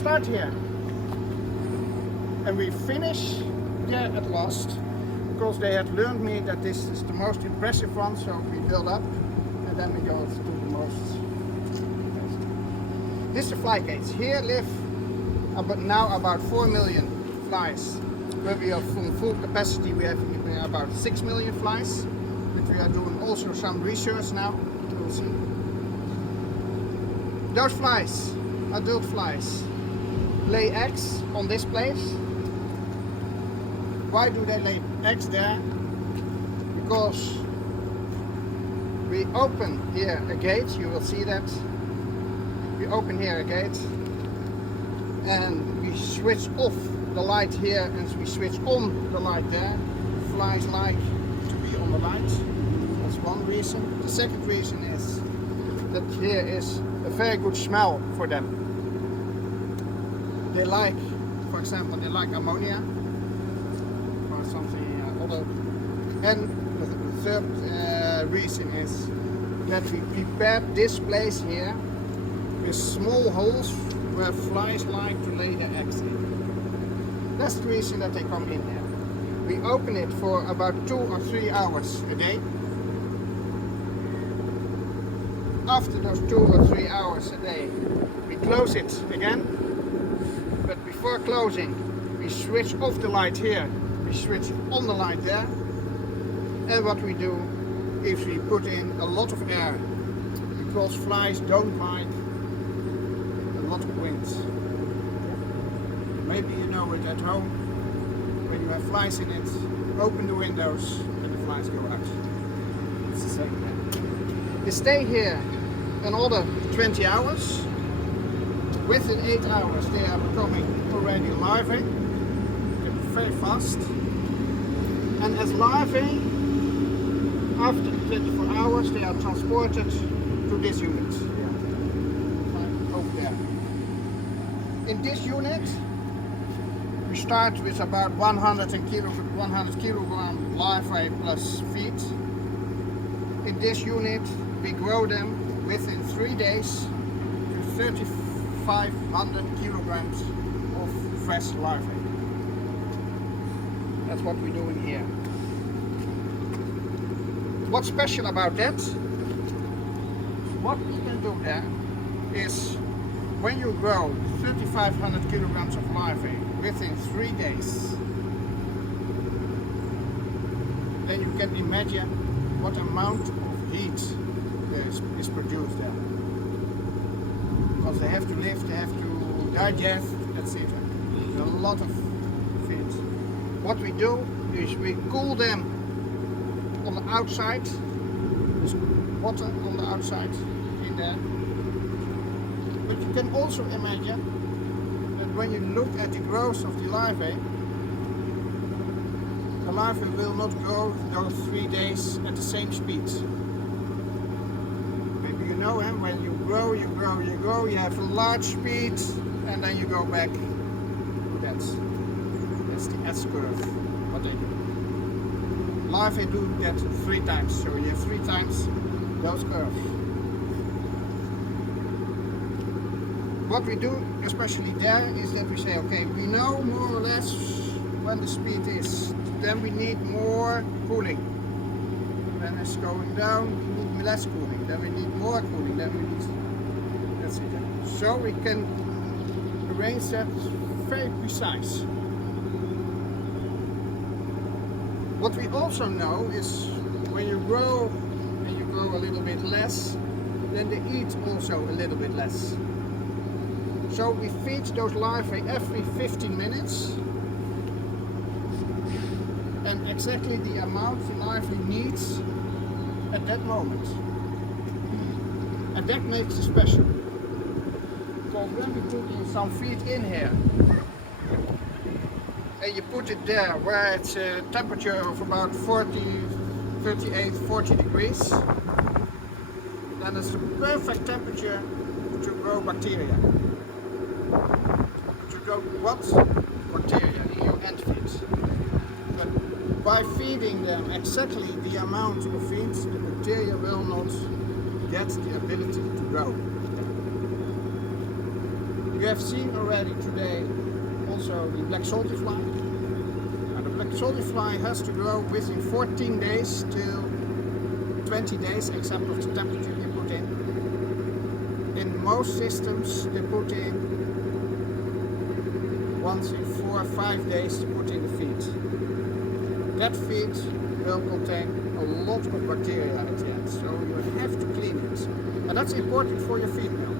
start here and we finish there at last, because they had learned me that this is the most impressive one, so we build up and then we go to the most. This is the fly cage. Here live about 4 million flies. When we are from full capacity, we have about 6 million flies, but we are doing also some research now. We'll see. Those flies, adult flies, lay eggs on this place. Why do they lay eggs there? Because we open here a gate, you will see that. We open here a gate and we switch off the light here and we switch on the light there. Flies like to be on the light. That's one reason. The second reason is that here is a very good smell for them. They like, for example, they like ammonia or something other. And the third reason is that we prepared this place here with small holes where flies like to lay their eggs in. That's the reason that they come in here. We open it for about 2 or 3 hours a day. After those 2 or 3 hours a day, we close it again. But before closing, we switch off the light here, we switch on the light there. And what we do is we put in a lot of air, because flies don't like a lot of wind. Maybe you know it at home. When you have flies in it, open the windows and the flies go out. It's the same thing. They stay here another 20 hours. Within 8 hours they are becoming already larvae. They're very fast. And as larvae, after 24 hours they are transported to this unit. Over there. In this unit we start with about 100 kilogram larvae plus feed. In this unit we grow them within 3 days to 3,500 kilograms of fresh larvae. That's what we're doing here. What's special about that? What we can do there is, when you grow 3,500 kilograms of larvae within 3 days, then you can imagine what amount of heat is produced there. Because they have to live, they have to digest, etc. There's a lot of feed. What we do is we cool them on the outside. There's water on the outside in there. But you can also imagine that when you look at the growth of the larvae will not grow those 3 days at the same speed. Maybe you know, when you grow, you have a large speed and then you go back. That's the S curve, what they do. Larvae do that 3 times, so you have 3 times those curves. What we do, especially there, is that we say, okay, we know more or less when the speed is. Then we need more cooling. When it's going down, we need less cooling. Then we need more cooling. Then we need, that's it. So we can arrange that very precise. What we also know is when you grow and you grow a little bit less, then they eat also a little bit less. So we feed those larvae every 15 minutes. And exactly the amount the larvae needs at that moment. And that makes it special. Because when we put in some feed in here, and you put it there where it's a temperature of about 38, 40 degrees, then it's the perfect temperature to grow bacteria. To grow what? Bacteria in your ant feed. By feeding them exactly the amount of feed, the bacteria will not get the ability to grow. You have seen already today also the black salty fly. Now the black salty fly has to grow within 14 days till 20 days, except of the temperature you put in. In most systems they put in once in 4 or 5 days to put in the feed. That feed will contain a lot of bacteria at the end, so you have to clean it. And that's important for your feed mill,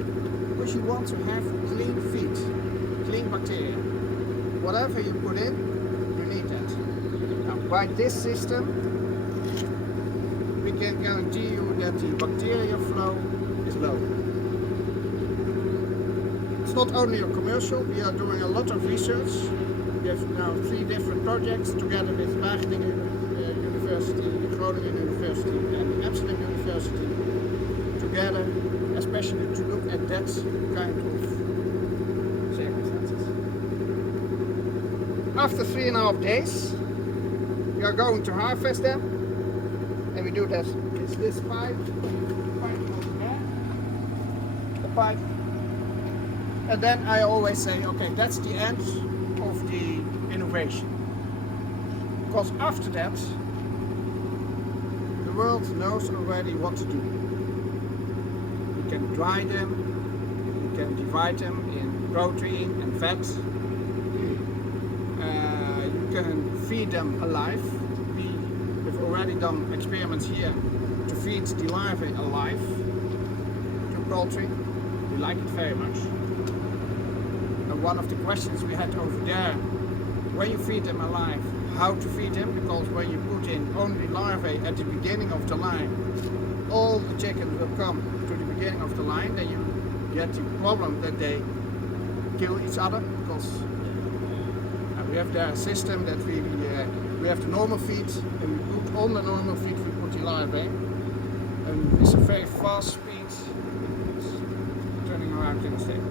because you want to have clean feed, clean bacteria. Whatever you put in, you need that. Now, by this system, we can guarantee you that the bacteria flow is low. It's not only a commercial, we are doing a lot of research. We have now 3 different projects together with Wageningen University, Groningen University and Amsterdam University together, especially to look at that kind of circumstances. After 3.5 days, we are going to harvest them, and we do that. It's this pipe over there, the pipe, and then I always say, okay, that's the end of the innovation, because after that the world knows already what to do. You can dry them, you can divide them in protein and fat, you can feed them alive. We have already done experiments here to feed the larvae alive to poultry. We like it very much. One of the questions we had over there, when you feed them alive, how to feed them, because when you put in only larvae at the beginning of the line, all the chickens will come to the beginning of the line, then you get the problem that they kill each other, because we have their system that we have the normal feed, and we put on the normal feed, we put the larvae, and it's a very fast speed, it's turning around in the state.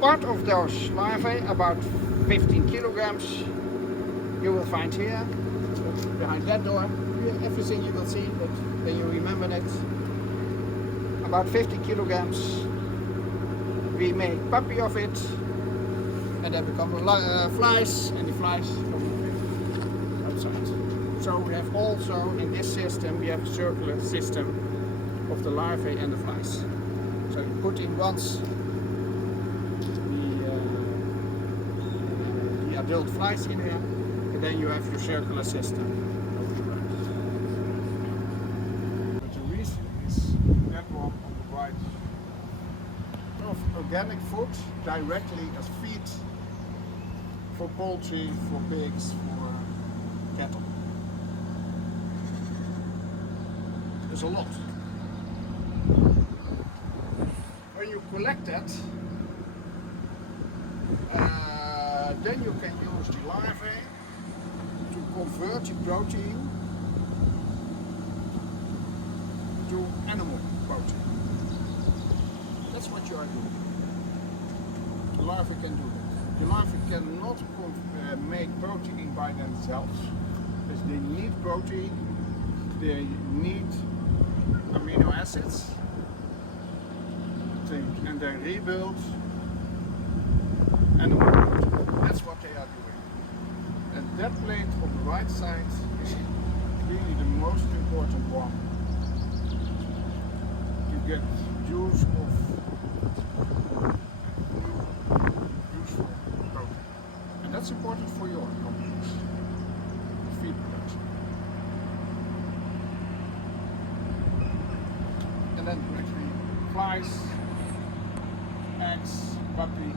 Part of those larvae, about 15 kilograms, you will find here, behind that door. Everything you will see, but then you remember that. About 50 kilograms. We make puppy of it, and they become flies, and the flies come outside. So we have also, in this system, we have a circular system of the larvae and the flies. So you put in once adult flies in here, and then you have your circular system. But the reason is that one on the right of organic food directly as feed for poultry, for pigs, for cattle. There's a lot. When you collect that, then you can use the larvae to convert the protein to animal protein. That's what you are doing. The larvae can do that. The larvae cannot make protein by themselves, because they need protein, they need amino acids, and they rebuild animal protein. That's what they are doing. And that plate on the right side is really the most important one. You get juice of useful protein. And that's important for your companies, feed production. And then actually flies, eggs, puppy,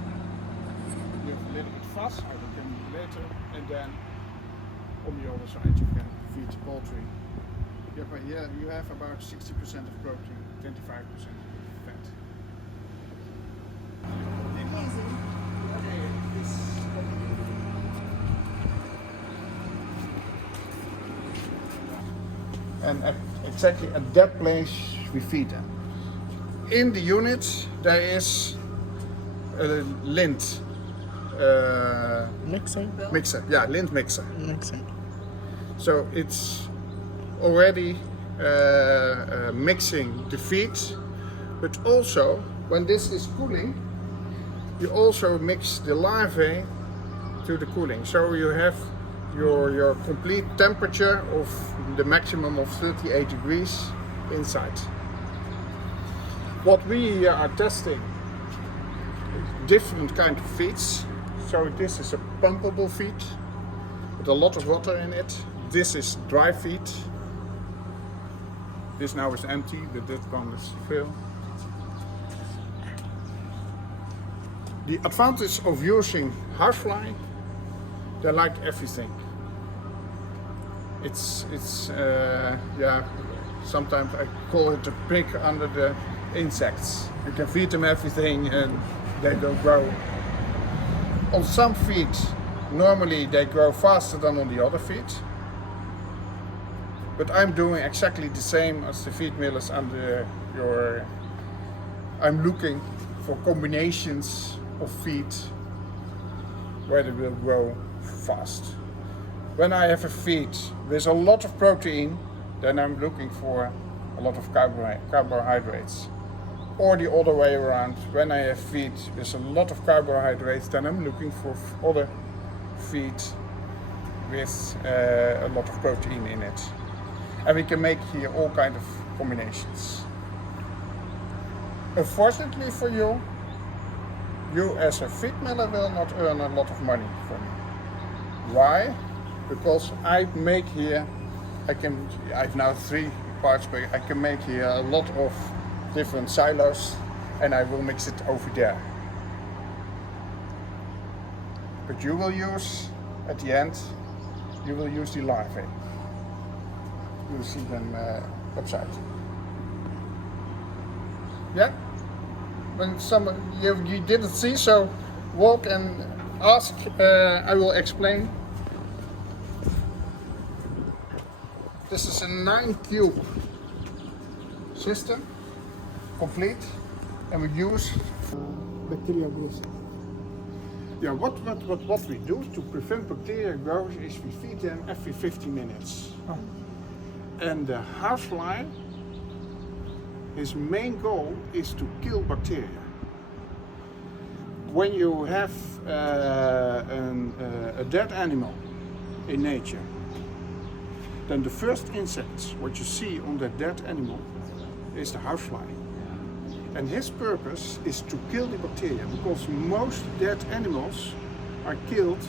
with a little bit fuss, I will tell you later, and then on the other side you can feed poultry. Yeah, but here you have about 60% of protein, 25% fat. And exactly at that place we feed them. In the unit there is a lint mixer, yeah, lint mixer. So it's already mixing the feed But also, when this is cooling, you also mix the larvae to the cooling. So you have your complete temperature of the maximum of 38 degrees inside. What we are testing is different kind of feeds. So this is a pumpable feed with a lot of water in it. This is dry feed. This now is empty, but that one is full. The advantage of using housefly, they like everything. It's yeah, sometimes I call it a pig under the insects. You can feed them everything and they will grow. On some feed, normally they grow faster than on the other feed. But I'm doing exactly the same as the feed millers under your. I'm looking for combinations of feed where they will grow fast. When I have a feed with a lot of protein, then I'm looking for a lot of carbohydrates. Or the other way around, when I have feed with a lot of carbohydrates, then I'm looking for other feed with a lot of protein in it. And we can make here all kind of combinations. Unfortunately for you, you as a feed miller will not earn a lot of money from me. Why? Because I make here, I've now 3 parts, but I can make here a lot of different silos and I will mix it over there. But you will use, at the end, you will use the larvae. You'll see them upside. Yeah? When you didn't see, so walk and ask, I will explain. This is a 9 cube system, complete, and we use bacteria growth. Yeah, what we do to prevent bacteria growth is we feed them every 50 minutes. Oh. And the housefly, his main goal is to kill bacteria. When you have a dead animal in nature, then the first insects what you see on that dead animal is the housefly. And his purpose is to kill the bacteria, because most dead animals are killed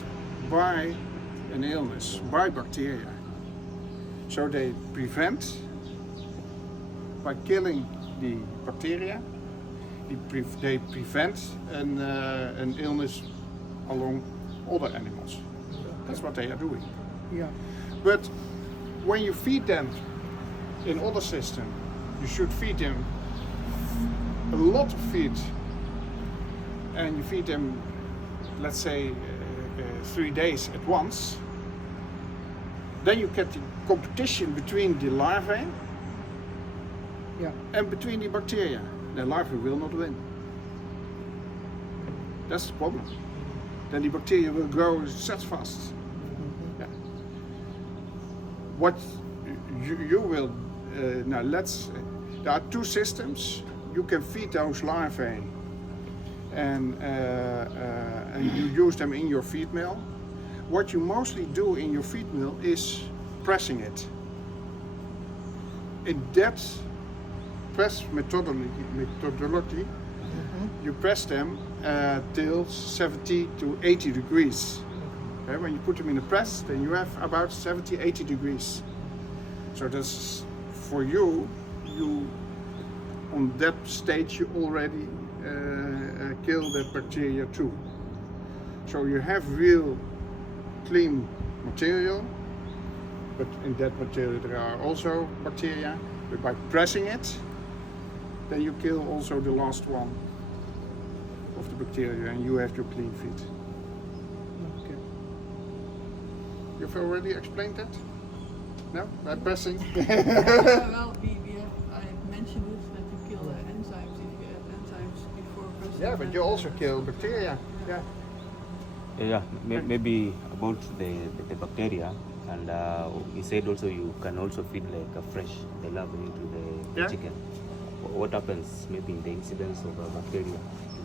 by an illness, by bacteria. So they prevent, by killing the bacteria, they prevent an illness along other animals. That's what they are doing. Yeah. But when you feed them in other system, you should feed them a lot of feed, and you feed them, let's say, 3 days at once. Then you get the competition between the larvae and between the bacteria. The larvae will not win. That's the problem. Then the bacteria will grow so fast. Yeah. What you will now there are 2 systems. You can feed those larvae and you use them in your feed mill. What you mostly do in your feed mill is pressing it. In that press methodology, you press them till 70 to 80 degrees. Okay? When you put them in a press, then you have about 70, 80 degrees. So that's for you on that stage you already kill the bacteria too. So you have real clean material, but in that material there are also bacteria. But by pressing it, then you kill also the last one of the bacteria and you have your clean feed. Okay. You've already explained that? No? By pressing? Well, I mentioned it, that you kill enzymes if you add enzymes before pressing. Yeah, but you also kill bacteria. Yeah. Yeah, maybe about the bacteria, and he said also you can also feed like a fresh, the larvae into the chicken. what happens maybe in the incidence of a bacteria?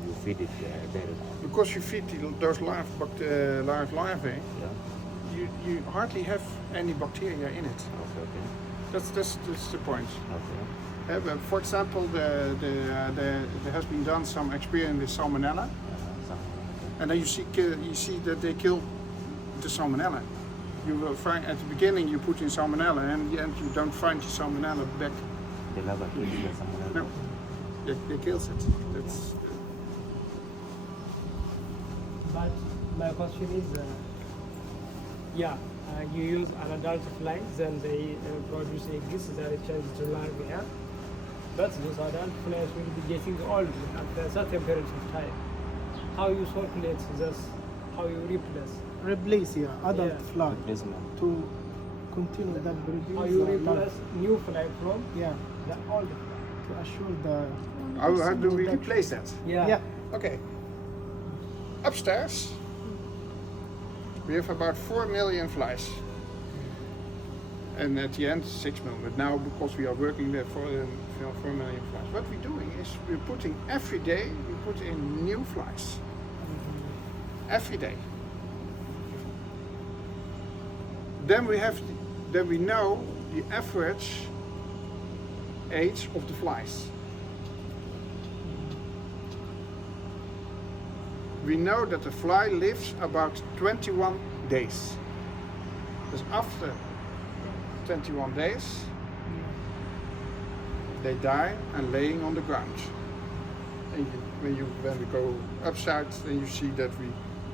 You feed it there. Because you feed those larvae, Yeah. you hardly have any bacteria in it. Okay. That's the point. Okay. But for example, there has been done some experiment with salmonella, and then you see that they kill the salmonella. You will find at the beginning you put in salmonella, and in the end you don't find the salmonella back. The larva kills the salmonella. No, they kills it. That's But my question is, you use an adult fly, then they produce eggs that are changed to larvae. Yeah? But those adult flies will be getting old at a certain period of time. How you circulate this? How you replace? Replace adult Yeah. fly Replacement. to continue that produce. How you larvae. replace new fly from Yeah, the old fly? to assure the. how do we replace that? Yeah. Okay. Upstairs, we have about 4 million flies. And at the end, 6 million. But now, because we are working there for 4 million flies, what we're doing is we're putting every day, we put in new flies. Every day. Then we know the average age of the flies. We know that the fly lives about 21 days. Because after 21 days, they die and laying on the ground. And when we go upside, then you see that we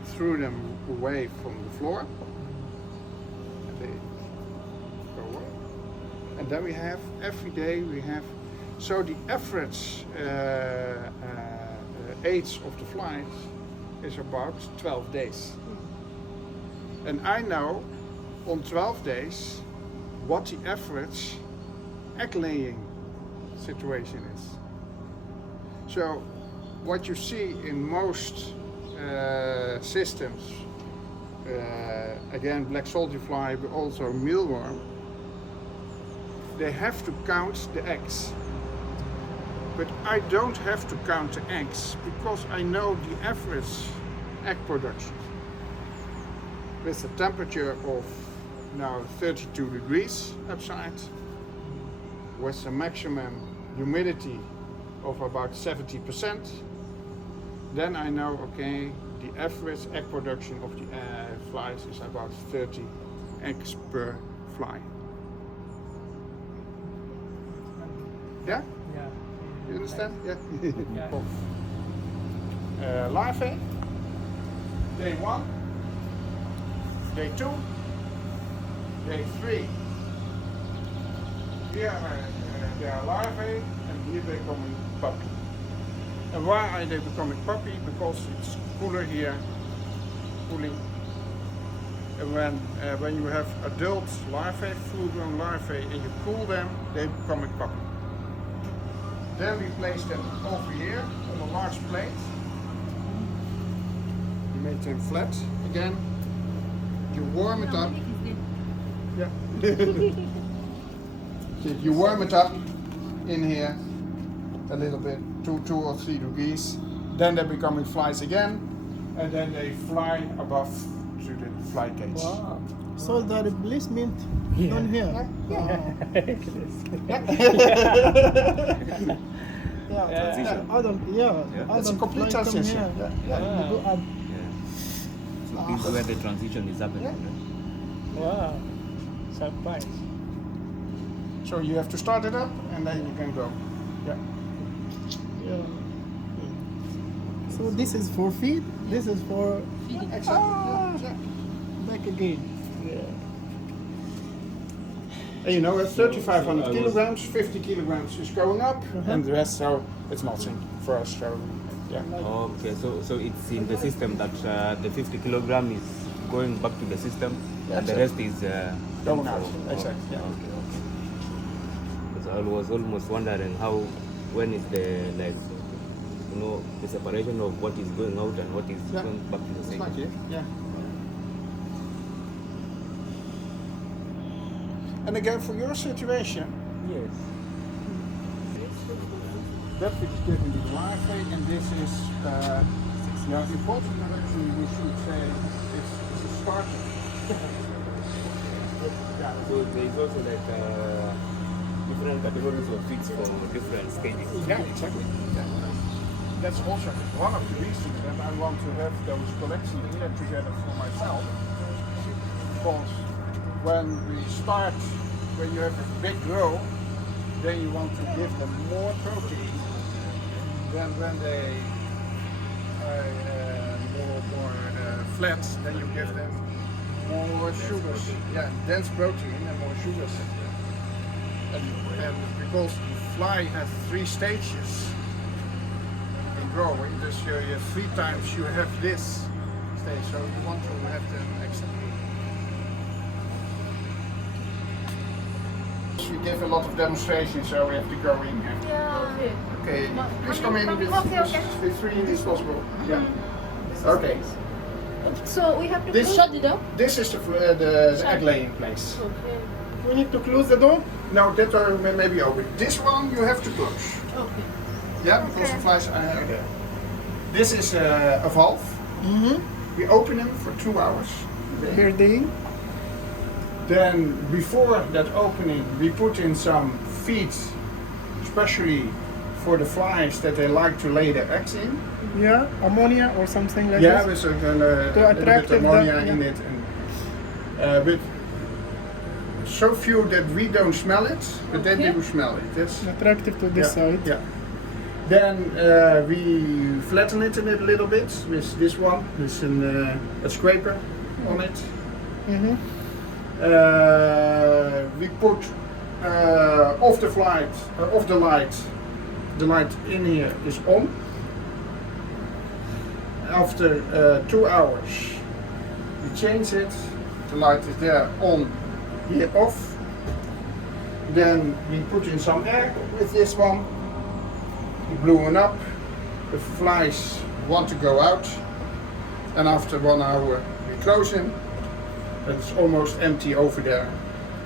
threw them away from the floor. And they go away. And then we have, every day we have, so the average age of the flies is about 12 days. And I know on 12 days what the average egg laying situation is. So what you see in most systems, again black salty fly but also mealworm, they have to count the eggs. But I don't have to count the eggs because I know the average egg production. With a temperature of now 32 degrees outside, with a maximum humidity of about 70%, then I know, okay, the average egg production of the flies is about 30 eggs per fly. Yeah? Yeah. You understand? Yeah. Yeah. Larvae, day 1, day 2, day 3. Here they are larvae, and here they becoming puppy. And why are they becoming puppy? Because it's cooler here, cooling. And when you have adult larvae, full-grown larvae, and you cool them, they become a puppy. Then we place them over here on a large plate. You make them flat again. You warm it up. Yeah. So you warm it up in here a little bit, 2 or 3 degrees. Then they're becoming flies again, and then they fly above to the fly cage. Wow. So the replacement on here. Transition. Adult, It's a adult complete fly come transition. here. Yeah. You go add. So this is where the transition is happening. Wow. Surprise. So you have to start it up, and then you can go. Yeah. Yeah. So this is for feed. This is for Exactly. back again. And you know, at 3,500 kilograms, 50 kilograms is going up, and the rest, so it's nothing for us. So, yeah. Okay, so it's in the system that the 50 kilogram is going back to the system, Yeah, and the exactly. rest is Going out. for- Exactly. Yeah. Okay. Because I was almost wondering when is the the separation of what is going out and what is Yeah. going back to the It's same. like here. Yeah. And again, for your situation, Yes. that bit is definitely the larvae, and this is, yeah, in poultry production we should say it's a starter. So there is also like different categories of feeds for different stages. Yeah, exactly. Yeah. That's also one of the reasons that I want to have those collections here together for myself. Because when we start, when you have a big grow, then you want to give them more protein than when they are more flat, then you give them more sugars. Yeah, dense protein and more sugars. And because the fly has 3 stages in growing, this year you have 3 times you have this stage, so you want to have them extra. We give a lot of demonstrations, so we have to go in here. Yeah. Okay, please come in with as freely as possible. Yeah. Okay. So we have to This- shut the door? This is the egg laying place. Okay. We need to close the door? No, that door may be open. This one you have to close. Okay. Yeah, because the flies are there. This is a valve. We open them for 2 hours. Here they. Then before that opening, we put in some feed, especially for the flies that they like to lay their eggs in. Yeah, ammonia or something like Yeah, this. with a To little attract bit them, ammonia yeah. in it, and with so few that we don't smell it, but then they Okay. will smell it. That's Attractive to this side. Yeah. Then we flatten it a little bit with this one. There's a scraper on it. Mm-hmm. We put off the light. The light in here is on. After 2 hours, we change it. The light is there on, here off. Then we put in some air with this one. We blew it up. The flies want to go out, and after 1 hour we close him. It's almost empty over there.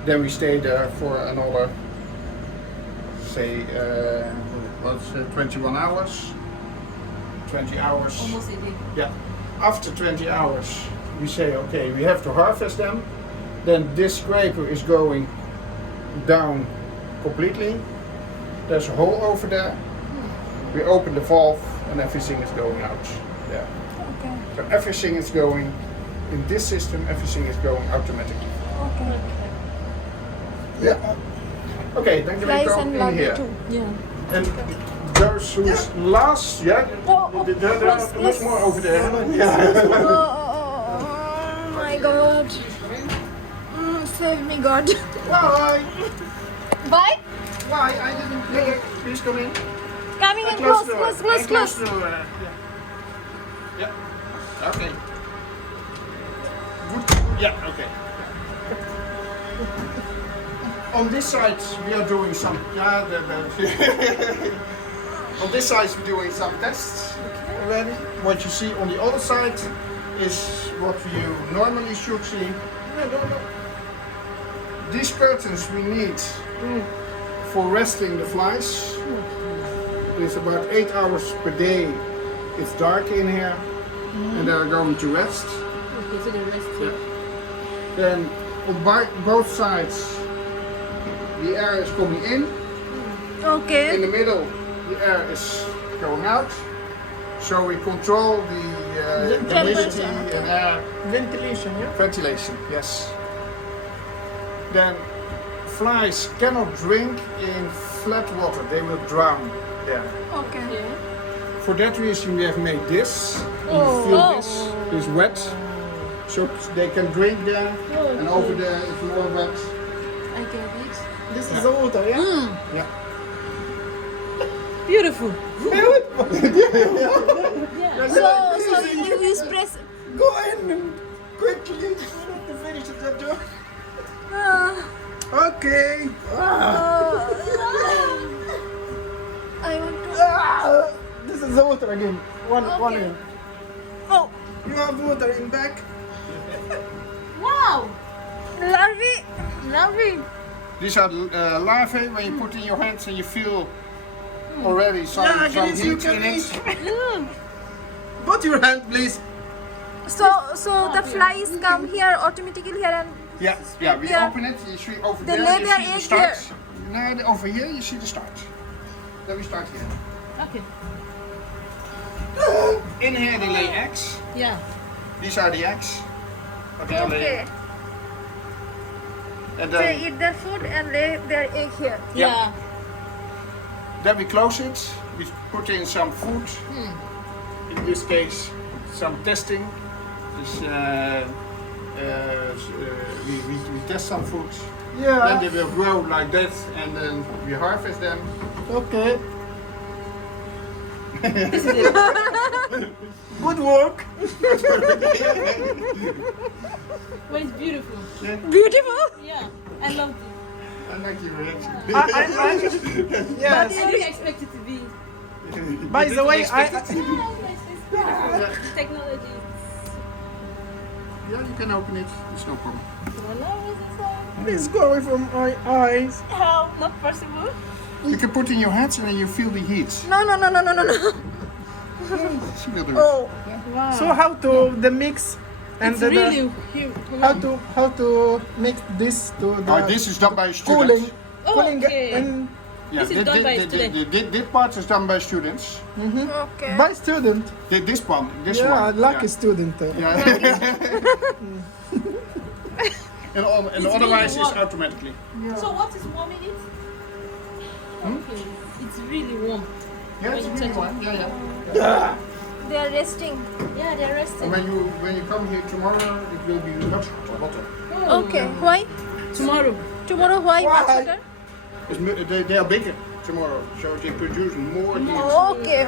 Then we stay there for another, say, 21 hours. 20 hours. Almost a day. Yeah. After 20 hours, we say, okay, we have to harvest them. Then this scraper is going down completely. There's a hole over there. We open the valve and everything is going out. Yeah. Okay. So everything is going, in this system, everything is going automatically. Okay. Yeah. Okay, then we Flies go and in larvae here. too. Yeah. And those who's last, yeah, there are much more over there. Yeah. Oh my God. Save me, God. Why? Why? Why? I didn't play it. Please come in. Coming in Close close, the door. close, close, And close. the, yeah. Okay. Good. Yeah. Okay. On this side we are doing some. Yeah. On this side we're doing some tests already. What you see on the other side is what you normally should see. These curtains we need for resting the flies. It's about 8 hours per day. It's dark in here, and they're going to rest. Okay, so the rest here. Then on both sides, the air is coming in. In Okay. the middle, the air is going out. So we control the humidity and air Ventilation, yeah? ventilation. Yes. Then flies cannot drink in flat water; they will drown there. Okay. For that reason, we have made this. Oh. You feel this is wet, so they can drink there. And over there, it's more wet. I get it. This is the water, yeah? Yeah. Beautiful. Yeah. So you press. Go in quickly. We need to finish the job. Okay. I want to. This is the water again. One Okay. in. Oh, You have water in back. wow. Larvae. These are larvae. When you put in your hands and you feel already some Chris, you heat can in it. Mm. Put your hand, please. So the flies come here automatically here and Yeah, we Yeah. open it. You see over They there, lay you their see the egg start. No, over here you see the start. Then we start here. Okay. In here they lay eggs. Yeah. These are the eggs. What they are okay. laying. And They then, eat their food and lay their egg here. Yeah. then we close it. We put in some food. In this case, some testing. Dus, we test some food. Then Yeah. they will grow like that, and then we harvest them. Okay. Good work. But it's beautiful. Beautiful. Yeah. I loved it. I like you, Rich. Yes. I didn't expect it to be. By the way, Technology. Yeah, you can open it. It's no problem. it's going from my eyes. How? Not possible. You can put in your hands and then you feel the heat. No. She will do it. Oh. Wow. So how to the mix and it's the really huge. how to mix this to the Oh, this is done by a student. cooling Oh, cooling okay. and Yeah, This is done by a student. This part is done by students. Okay. by student. This one, this Yeah, one. lucky student. Yeah. and otherwise it's warm. automatically. So what is warm in it? Okay. It's really warm. Yeah, it's When you really touch warm. Yeah. They are resting. Yeah, they're And resting. when you come here tomorrow, it will be much hotter. Okay. Why? Tomorrow. Tomorrow why? Why? Much better? They are bigger tomorrow, so they produce more heat. Oh, okay.